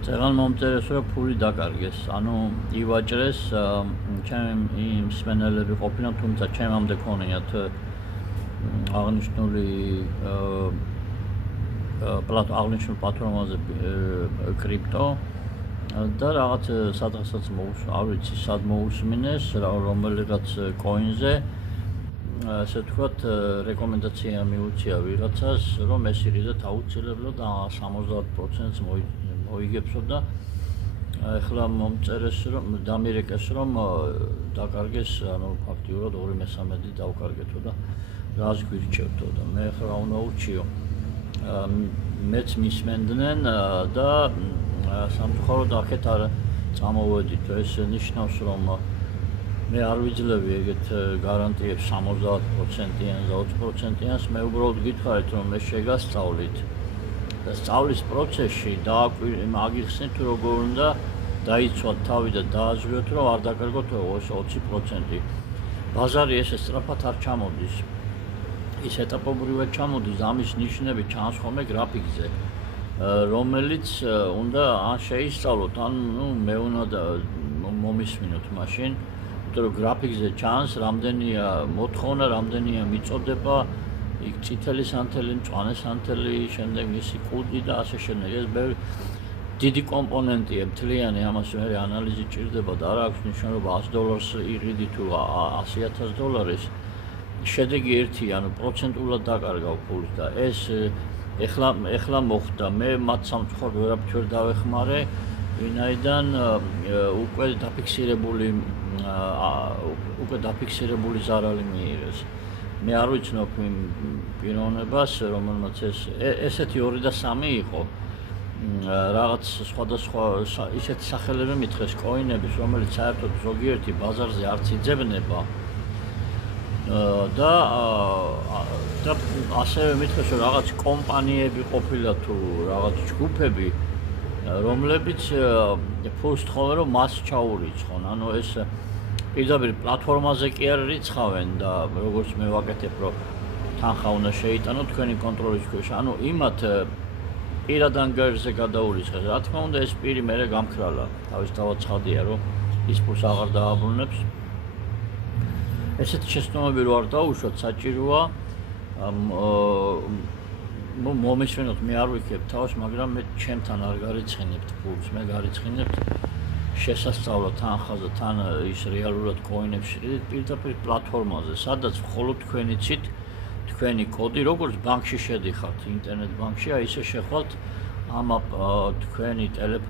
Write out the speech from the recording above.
Ძალიან მომწერეს რომ ფული დაკარგეს, ანუ ივაჭრეს, ჩემი მსმენელები ყოფილან, თუმცა ჩემამდე ქონიათ აღნიშნული აღნიშნულ პლატფორმაზე კრიპტო და რაღაც სადღასაც არ ვიცი სად მოусმინეს, რომელიღაც კოინზე, ასე ვთქვათ, რეკომენდაცია მიუწია ვიღაცას, რომ ეს ირიდათ აუცილებლად 70%-ს მოიგებსო და ეხლა მომწერეს რომ დამირეკეს რომ დაკარგეს, ანუ ფაქტიურად 2/3 დავკარგეთო და რას გვირჩევთო და მე ეხლა უნდა ურჩიო. მეც მისმენდნენ და სამწუხაროდ აქეთ არ წამოვედით. ეს ნიშნავს რომ მე არ ვიძლევი ეგეთ გარანტიებს 70%-იან და 20%-იანს, მე უბრალოდ გითხარით რომ მე შეგასწავლით და სწავლის პროცესში აგიხსნით როგორ უნდა დაიცვათ თავი და დააზღვიოთ რომ არ დაკარგოთ 20%. ბაზარი ესე სწრაფად არ ჩამოდის. ის ეტაპობრივად ჩამოდის, ამის ნიშნები ჩანს ხოლმე გრაფიკზე, რომელიც უნდა ან შეისწავლოთ, ან მე უნდა მომისმინოთ მაშინ, იმიტომ რომ გრაფიკზე ჩანს რამდენია მოთხოვნა, რამდენია მიწოდება, იქ წითელი სანთელი, მწვანე სანთელი, შემდეგ მისი კუდი და ასე შემდეგ. ეს დიდი კომპონენტია მთლიანი, ამას მე ანალიზი ჭირდება და არ აქვს მნიშვნელობა $100 იყიდი თუ $100,000. შედეგი ერთია, ანუ პროცენტულად დაკარგავ ფულს და ეს ეხლა მოხდა. მე მათ სამწუხაროდ ვერაფერ ვერ დავეხმარე, ვინაიდან უკვე დაფიქსირებული ზარალი მიიღეს. მე არ ვიცნობ იმ პიროვნებას, რომელმაც ესეთი 2 და 3 იყო. რაღაც სხვადასხვა ისეთი სახელები მითხრეს კოინების, რომელიც საერთოდ ზოგიერთი ბაზარზე არც იძებნება. და ასევე მითხრეს რომ რაღაც კომპანიები ყოფილა თუ რაღაც ჯგუფები, რომლებიც ფულს თხოვენ რომ მას ჩაურიცხონ. ანუ ეს პირდაპირ პლატფორმაზე კი არ რიცხავენ და როგორც მე ვაკეთებ რომ თანხა უნდა შეიტანო თქვენი კონტროლის ქვეშ. ანუ იმათ პირად ანგარიშზე გადაურიცხეს. რა თქმა უნდა ეს პირი მერე გამქრალა. თავისთავად ცხადია რომ ის ფულს აღარ დააბრუნებს. ესეთი შეცდომები რო არ დაუშვათ, საჭიროა მომისვენოთ, მე არ ვიქებ თავს, მაგრამ მე ჩემთან არ გარიცხინებთ ფულს, მე გარიცხინებთ შესასწავლად თანხაზე, თან ის რეალურად კოინებში პირდაპირ პლატფორმაზე, სადაც მხოლოდ თქვენი ცით, თქვენი კოდი, როგორც ბანკში შედიხართ, ინტერნეტ ბანკში, აი ისე შეხვალთ ამ თქვენი ტელეფონი